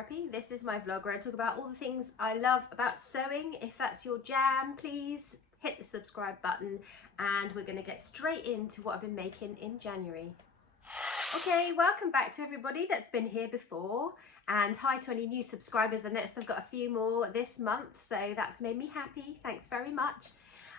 therapy. This is my vlog where I talk about all the things I love about sewing. If that's your jam, please hit the subscribe button and we're going to get straight into what I've been making in January. Okay, welcome back to everybody that's been here before, and hi to any new subscribers. I noticed I've got a few more this month, so that's made me happy. Thanks very much.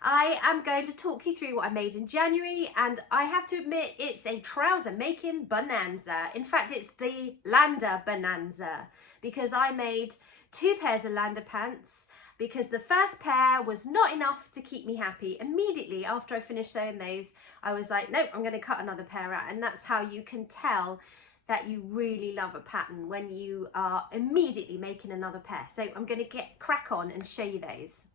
I am going to talk you through what I made in January, and I have to admit it's a trouser making bonanza. In fact, it's the Lander Bonanza, because I made 2 pairs of Lander pants because the first pair was not enough to keep me happy. Immediately after I finished sewing those, I was like, nope, I'm going to cut another pair out. And that's how you can tell that you really love a pattern, when you are immediately making another pair. So I'm going to get crack on and show you those.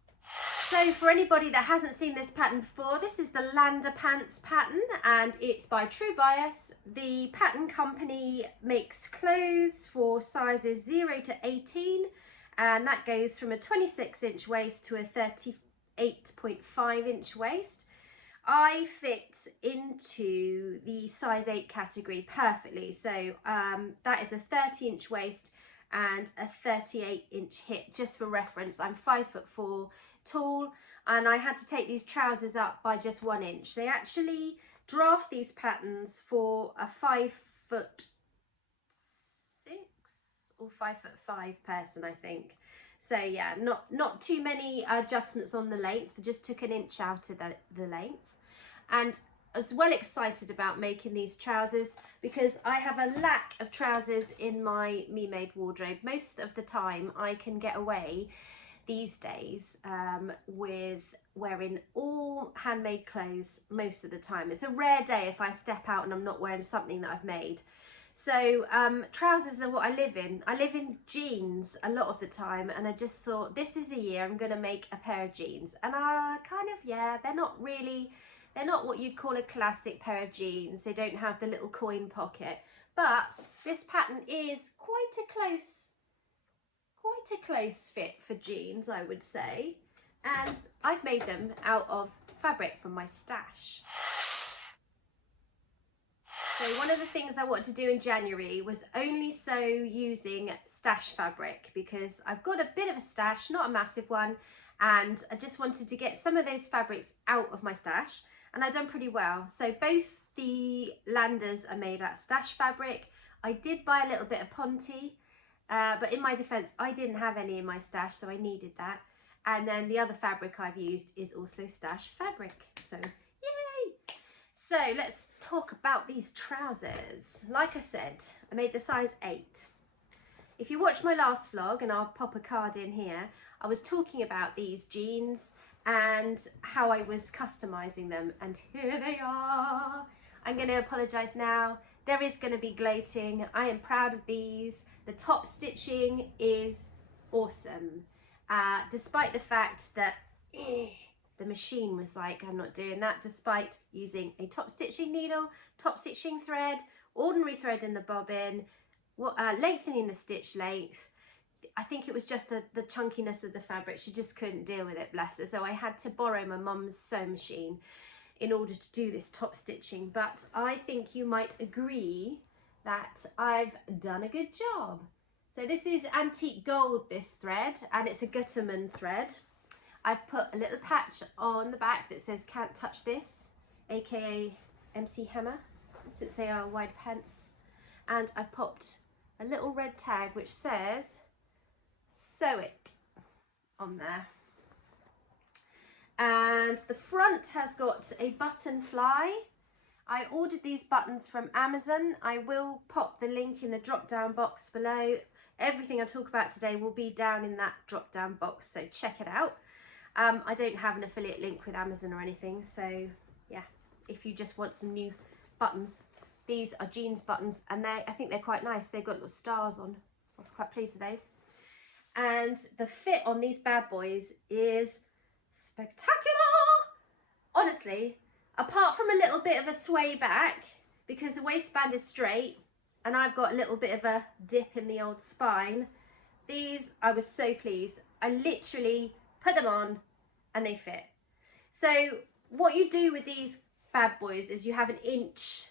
So for anybody that hasn't seen this pattern before, this is the Lander pants pattern and it's by True Bias. The pattern company makes clothes for sizes 0 to 18, and that goes from a 26-inch waist to a 38.5-inch waist. I fit into the size 8 category perfectly. So that is a 30-inch waist and a 38-inch hip. Just for reference, I'm 5'4" tall, and I had to take these trousers up by just 1 inch. They actually draft these patterns for a 5'6" or 5'5" person, I think. So yeah, not too many adjustments on the length, just took 1 inch out of the length. And I was well excited about making these trousers because I have a lack of trousers in my me-made wardrobe. Most of the time I can get away these days with wearing all handmade clothes most of the time. It's a rare day if I step out and I'm not wearing something that I've made. So trousers are what I live in. I live in jeans a lot of the time, and I just thought this is a year I'm going to make a pair of jeans. And I kind of, yeah, they're not what you'd call a classic pair of jeans. They don't have the little coin pocket, but this pattern is quite a close fit for jeans, I would say, and I've made them out of fabric from my stash. So one of the things I wanted to do in January was only sew using stash fabric, because I've got a bit of a stash, not a massive one, and I just wanted to get some of those fabrics out of my stash, and I've done pretty well. So both the Landers are made out of stash fabric. I did buy a little bit of Ponte, but in my defense, I didn't have any in my stash, so I needed that. And then the other fabric I've used is also stash fabric. So yay! So let's talk about these trousers. Like I said, I made the size 8. If you watched my last vlog, and I'll pop a card in here, I was talking about these jeans and how I was customizing them, and here they are. I'm going to apologize now. There is going to be gloating. I am proud of these. The top stitching is awesome, despite the fact that the machine was like, I'm not doing that, despite using a top stitching needle, top stitching thread, ordinary thread in the bobbin, lengthening the stitch length. I think it was just the chunkiness of the fabric. She just couldn't deal with it, bless her. So I had to borrow my mum's sewing machine in order to do this top stitching. But I think you might agree that I've done a good job. So this is antique gold, this thread, and it's a Gutterman thread. I've put a little patch on the back that says "Can't touch this," aka MC Hammer, since they are wide pants. And I've popped a little red tag which says "Sew it" on there. And the front has got a button fly. I ordered these buttons from Amazon. I will pop the link in the drop down box below. Everything I talk about today will be down in that drop down box, so check it out. I don't have an affiliate link with Amazon or anything, so yeah, if you just want some new buttons, these are jeans buttons, and I think they're quite nice. They've got little stars on. I was quite pleased with those. And the fit on these bad boys is spectacular. Honestly, apart from a little bit of a sway back because the waistband is straight and I've got a little bit of a dip in the old spine, these, I was so pleased. I literally put them on and they fit. So what you do with these bad boys is you have 1 inch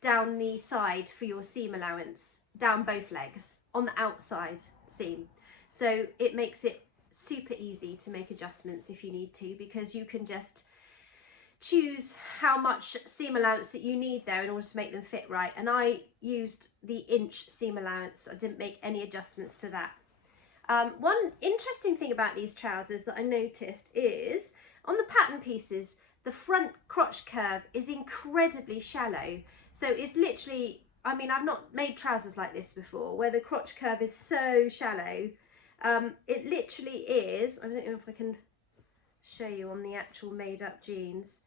down the side for your seam allowance, down both legs. on the outside seam. So it makes it super easy to make adjustments if you need to, because you can just choose how much seam allowance that you need there in order to make them fit right. And I used the inch seam allowance. I didn't make any adjustments to that. One interesting thing about these trousers that I noticed is on the pattern pieces, the front crotch curve is incredibly shallow. So it's literally, I mean, I've not made trousers like this before where the crotch curve is so shallow. It literally is, I don't know if I can show you on the actual made up jeans.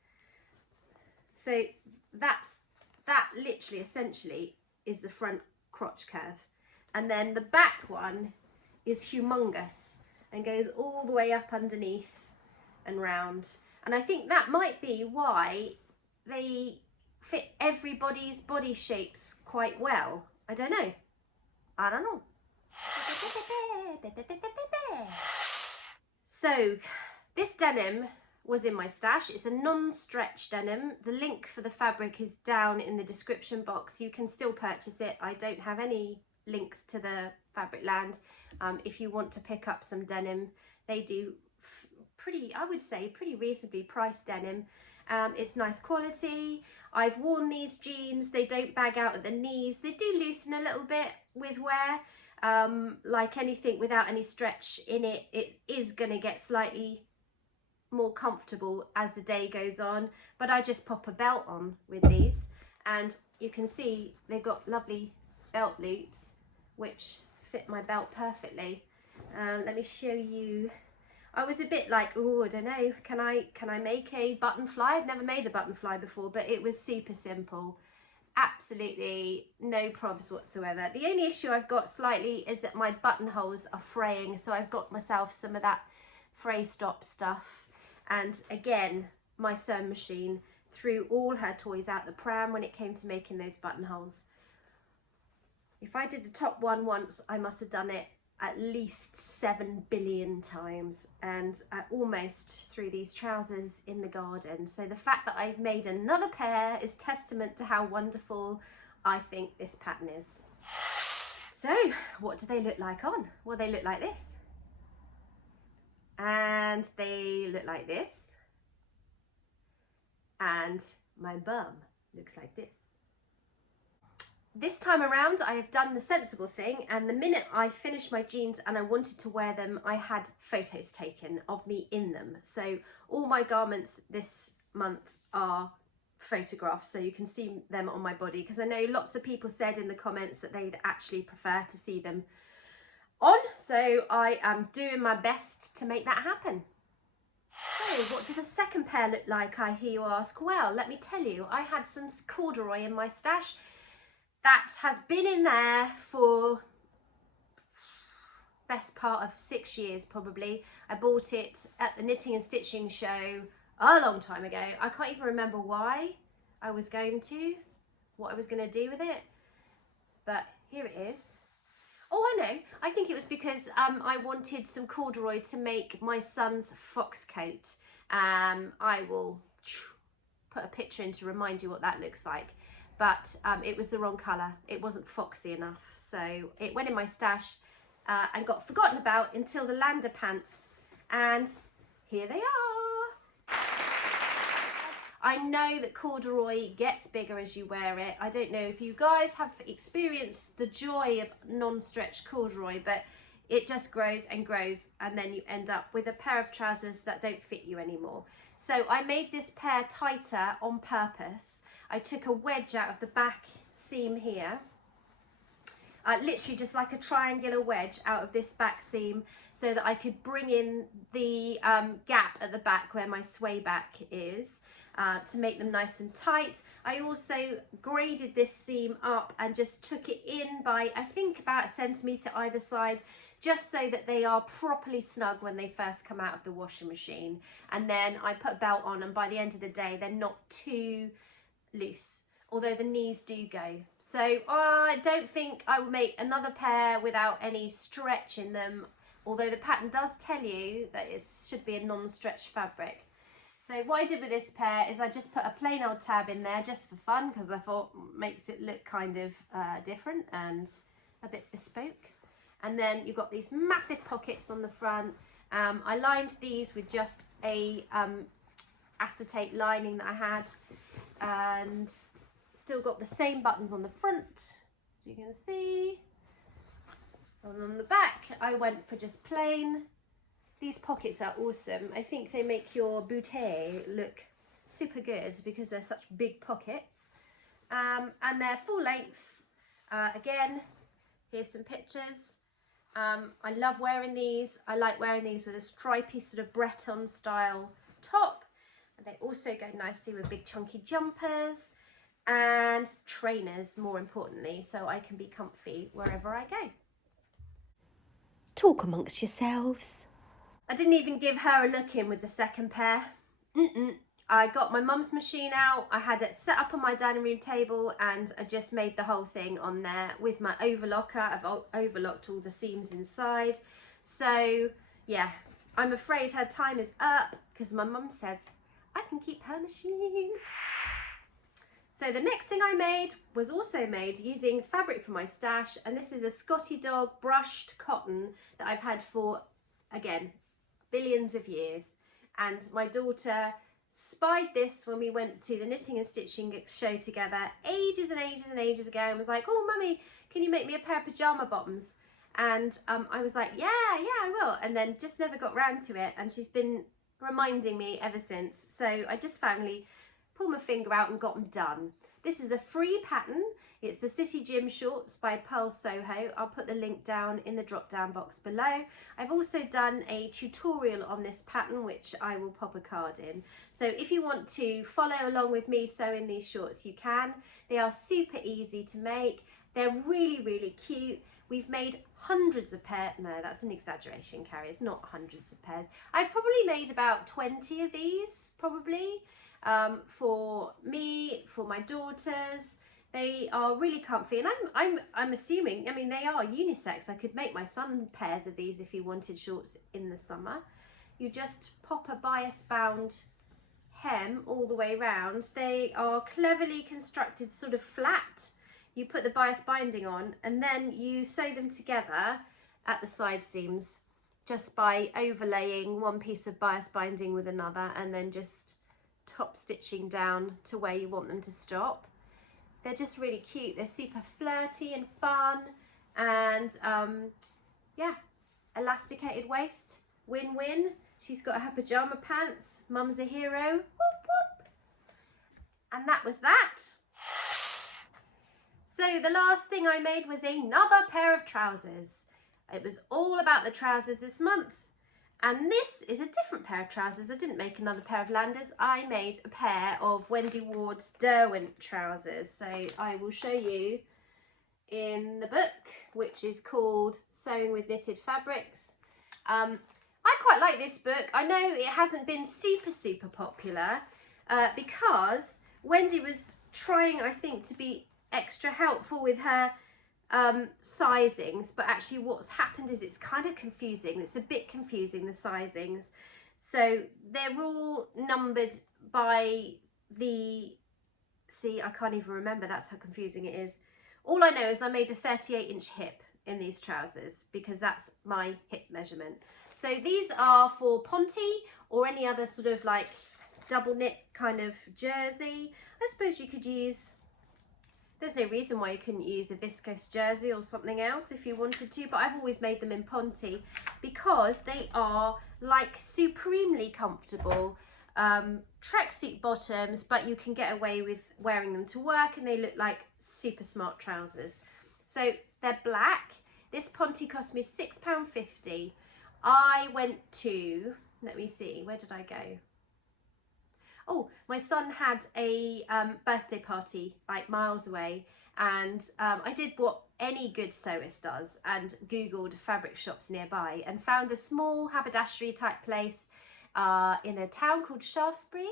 So that literally essentially is the front crotch curve. And then the back one is humongous and goes all the way up underneath and round. And I think that might be why they fit everybody's body shapes quite well. I don't know. I don't know. So this denim was in my stash. It's a non-stretch denim. The link for the fabric is down in the description box. You can still purchase it. I don't have any links to the Fabric Land. If you want to pick up some denim, they do pretty, I would say, pretty reasonably priced denim. It's nice quality. I've worn these jeans. They don't bag out at the knees. They do loosen a little bit with wear. Like anything without any stretch in it, it is going to get slightly more comfortable as the day goes on. But I just pop a belt on with these, and you can see they've got lovely belt loops which fit my belt perfectly. Let me show you. I was a bit like, oh, I don't know, can I make a button fly? I've never made a button fly before, but it was super simple. Absolutely no probs whatsoever. The only issue I've got slightly is that my buttonholes are fraying, so I've got myself some of that fray stop stuff. And again, my sewing machine threw all her toys out the pram when it came to making those buttonholes. If I did the top one once, I must have done it at least 7 billion times, and I almost threw these trousers in the garden. So the fact that I've made another pair is testament to how wonderful I think this pattern is. So what do they look like on? Well, they look like this, and they look like this, and my bum looks like this. This time around, I have done the sensible thing, and the minute I finished my jeans and I wanted to wear them, I had photos taken of me in them. So all my garments this month are photographs, so you can see them on my body, because I know lots of people said in the comments that they'd actually prefer to see them on. So I am doing my best to make that happen. So what did the second pair look like, I hear you ask? Well, let me tell you, I had some corduroy in my stash. That has been in there for best part of 6 years probably. I bought it at the Knitting and Stitching show a long time ago. I can't even remember why I was going to, what I was going to do with it, but here it is. Oh, I know. I think it was because I wanted some corduroy to make my son's fox coat. I will put a picture in to remind you what that looks like. But it was the wrong colour. It wasn't foxy enough. So it went in my stash and got forgotten about until the Lander pants. And here they are. I know that corduroy gets bigger as you wear it. I don't know if you guys have experienced the joy of non-stretch corduroy, but it just grows and grows, and then you end up with a pair of trousers that don't fit you anymore. So I made this pair tighter on purpose. I took a wedge out of the back seam here, literally just like a triangular wedge out of this back seam, so that I could bring in the gap at the back where my sway back is, to make them nice and tight. I also graded this seam up and just took it in by, I think, about 1 centimetre either side, just so that they are properly snug when they first come out of the washing machine. And then I put a belt on, and by the end of the day they're not too loose, although the knees do go. So I don't think I will make another pair without any stretch in them, although the pattern does tell you that it should be a non-stretch fabric. So what I did with this pair is I just put a plain old tab in there just for fun, because I thought it makes it look kind of different and a bit bespoke. And then you've got these massive pockets on the front. I lined these with just a acetate lining that I had, and still got the same buttons on the front, as you can see. And on the back, I went for just plain. These pockets are awesome. I think they make your bootay look super good because they're such big pockets. And they're full length. Again, here's some pictures. I love wearing these. I like wearing these with a stripy sort of Breton style top. And they also go nicely with big chunky jumpers and trainers, more importantly, so I can be comfy wherever I go. Talk amongst yourselves. I didn't even give her a look in with the second pair. I got my mum's machine out, I had it set up on my dining room table, and I just made the whole thing on there with my overlocker. I've overlocked all the seams inside. So yeah, I'm afraid her time is up because my mum said I can keep her machine. So the next thing I made was also made using fabric from my stash, and this is a Scotty Dog brushed cotton that I've had for, again, billions of years. And my daughter spied this when we went to the knitting and stitching show together ages and ages and ages ago, and was like, oh mummy, can you make me a pair of pajama bottoms? And I was like, yeah, I will. And then just never got round to it, and she's been reminding me ever since. So I just finally pulled my finger out and got them done. This is a free pattern. It's the City Gym Shorts by Pearl Soho. I'll put the link down in the drop down box below. I've also done a tutorial on this pattern, which I will pop a card in. So if you want to follow along with me sewing these shorts, you can. They are super easy to make. They're really, really cute. We've made hundreds of pairs. No, that's an exaggeration, Carrie. It's not hundreds of pairs. I've probably made about 20 of these, probably, for me, for my daughters. They are really comfy, and I'm assuming, I mean, they are unisex. I could make my son pairs of these if he wanted shorts in the summer. You just pop a bias bound hem all the way around. They are cleverly constructed, sort of flat. You put the bias binding on, and then you sew them together at the side seams just by overlaying one piece of bias binding with another, and then just top stitching down to where you want them to stop. They're just really cute. They're super flirty and fun, and yeah, elasticated waist, win-win. She's got her pajama pants. Mum's a hero. Whoop, whoop. And that was that. So the last thing I made was another pair of trousers. It was all about the trousers this month. And this is a different pair of trousers. I didn't make another pair of Landers. I made a pair of Wendy Ward's Derwent trousers. So I will show you in the book, which is called Sewing with Knitted Fabrics. I quite like this book. I know it hasn't been super popular because Wendy was trying, I think, to be extra helpful with her sizings, but actually what's happened is it's kind of confusing. It's a bit confusing, the sizings. So they're all numbered by the, see, I can't even remember, that's how confusing it is. All I know is I made a 38-inch hip in these trousers because that's my hip measurement. So these are for Ponte or any other sort of like double knit kind of jersey. I suppose you could use, there's no reason why you couldn't use a viscose jersey or something else if you wanted to, but I've always made them in Ponte because they are like supremely comfortable tracksuit bottoms, but you can get away with wearing them to work and they look like super smart trousers. So they're black. This Ponte cost me £6.50. I went to, let me see, where did I go? Oh, my son had a birthday party like miles away, and I did what any good sewist does and Googled fabric shops nearby and found a small haberdashery type place in a town called Shaftesbury,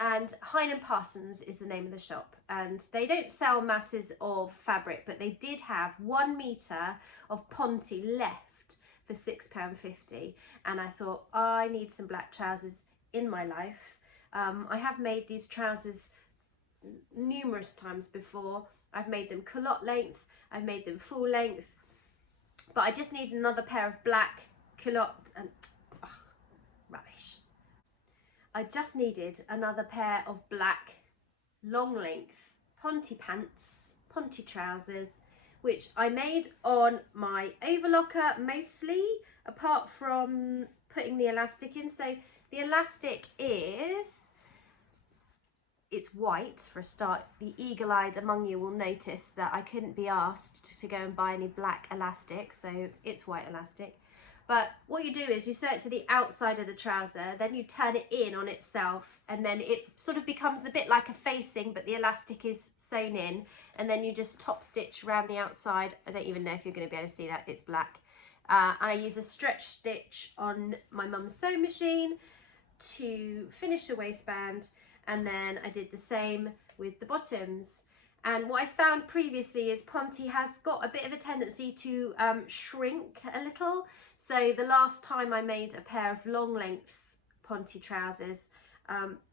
and Hine & Parsons is the name of the shop, and they don't sell masses of fabric, but they did have 1 metre of Ponte left for £6.50, and I thought, I need some black trousers in my life. I have made these trousers numerous times before. I've made them culotte length, I've made them full length. but I just need another pair of black culotte and rubbish. I just needed another pair of black long length ponty pants, ponty trousers, which I made on my overlocker mostly, apart from putting the elastic in. So the elastic is, it's white for a start. The eagle-eyed among you will notice that I couldn't be asked to go and buy any black elastic, so it's white elastic. But what you do is you sew it to the outside of the trouser, then you turn it in on itself, and then it sort of becomes a bit like a facing, but the elastic is sewn in, and then you just top stitch around the outside. I don't even know if you're going to be able to see that, it's black. And I use a stretch stitch on my mum's sewing machine to finish the waistband, and then I did the same with the bottoms. And what I found previously is ponty has got a bit of a tendency to shrink a little. So the last time I made a pair of long length ponty trousers,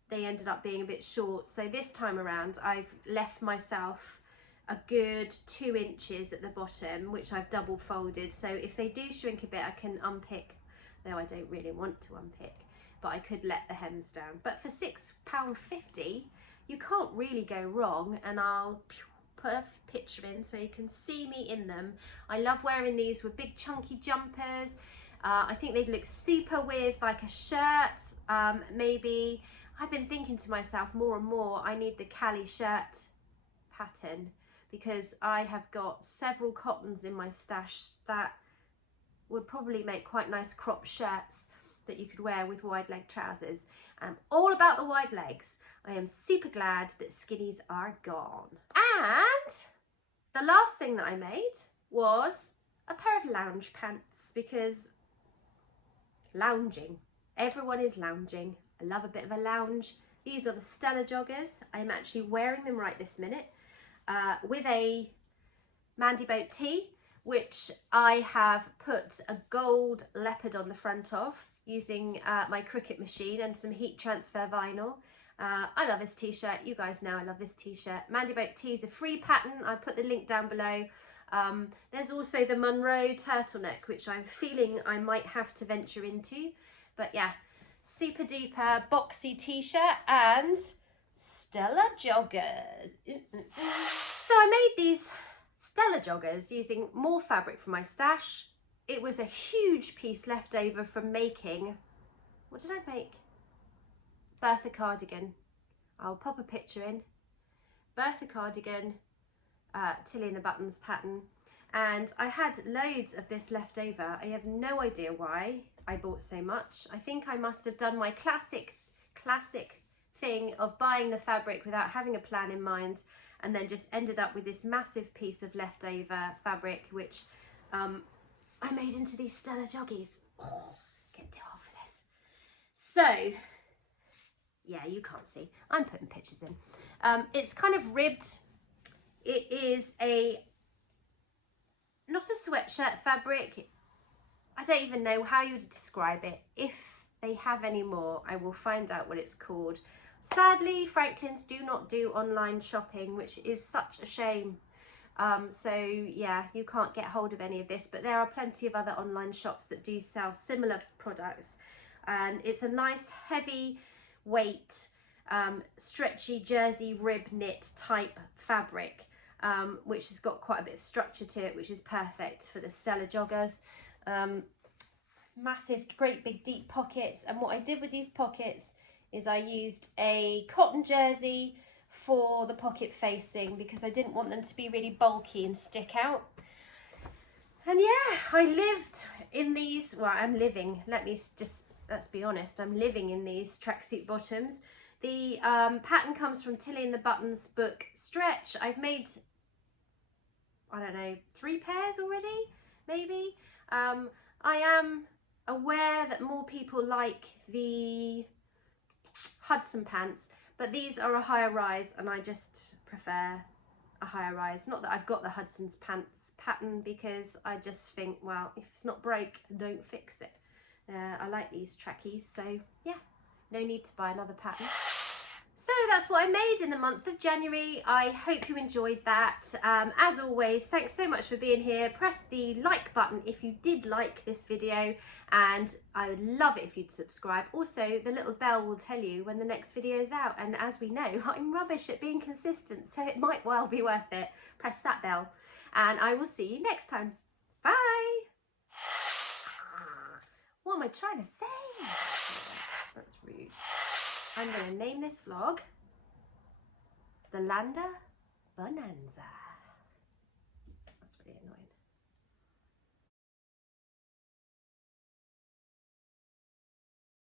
they ended up being a bit short. So this time around, I've left myself a good 2 inches at the bottom, which I've double folded. So if they do shrink a bit, I can unpick, though I don't really want to unpick, but I could let the hems down. But for £6.50, you can't really go wrong, and I'll put a picture in so you can see me in them. I love wearing these with big chunky jumpers. I think they'd look super with like a shirt, maybe. I've been thinking to myself more and more, I need the Cali shirt pattern, because I have got several cottons in my stash that would probably make quite nice crop shirts that you could wear with wide leg trousers. I'm all about the wide legs. I am super glad that skinnies are gone. And the last thing that I made was a pair of lounge pants, because lounging, everyone is lounging. I love a bit of a lounge. These are the Stella joggers. I'm actually wearing them right this minute with a Mandy Boat tee, which I have put a gold leopard on the front of, using my Cricut machine and some heat transfer vinyl. I love this t-shirt. You guys know I love this t-shirt. Mandy Boat tee is a free pattern. I put the link down below. There's also the Monroe turtleneck, which I'm feeling I might have to venture into. But yeah, super duper boxy t-shirt and Stella joggers. So I made these Stella joggers using more fabric from my stash. It was a huge piece left over from making, what did I make? Bertha cardigan. I'll pop a picture in. Bertha cardigan, Tilly and the Buttons pattern. And I had loads of this left over. I have no idea why I bought so much. I think I must have done my classic thing of buying the fabric without having a plan in mind, and then just ended up with this massive piece of leftover fabric, which I made into these Stella joggies. Oh, get too hot for this. So, yeah, you can't see. I'm putting pictures in. It's kind of ribbed. It is not a sweatshirt fabric. I don't even know how you would describe it. If they have any more, I will find out what it's called. Sadly, Franklin's do not do online shopping, which is such a shame. So yeah, you can't get hold of any of this, but there are plenty of other online shops that do sell similar products. And it's a nice heavy weight, stretchy jersey rib knit type fabric, which has got quite a bit of structure to it, which is perfect for the Stella joggers. Massive, great big deep pockets. And what I did with these pockets is I used a cotton jersey for the pocket facing, because I didn't want them to be really bulky and stick out. And yeah, I lived in these, well, I'm living, let's be honest, I'm living in these tracksuit bottoms. The pattern comes from Tilly and the Buttons book Stretch. I've made, I don't know, 3 pairs already, maybe. I am aware that more people like the Hudson pants, but these are a higher rise and I just prefer a higher rise. Not that I've got the Hudson's pants pattern, because I just think, well, if it's not broke, don't fix it. I like these trackies, so yeah, no need to buy another pattern. So that's what I made in the month of January. I hope you enjoyed that. As always, thanks so much for being here. Press the like button if you did like this video, and I would love it if you'd subscribe. Also, the little bell will tell you when the next video is out, and as we know, I'm rubbish at being consistent, so it might well be worth it. Press that bell, and I will see you next time. Bye! What am I trying to say? That's rude. I'm going to name this vlog the Lander Bonanza.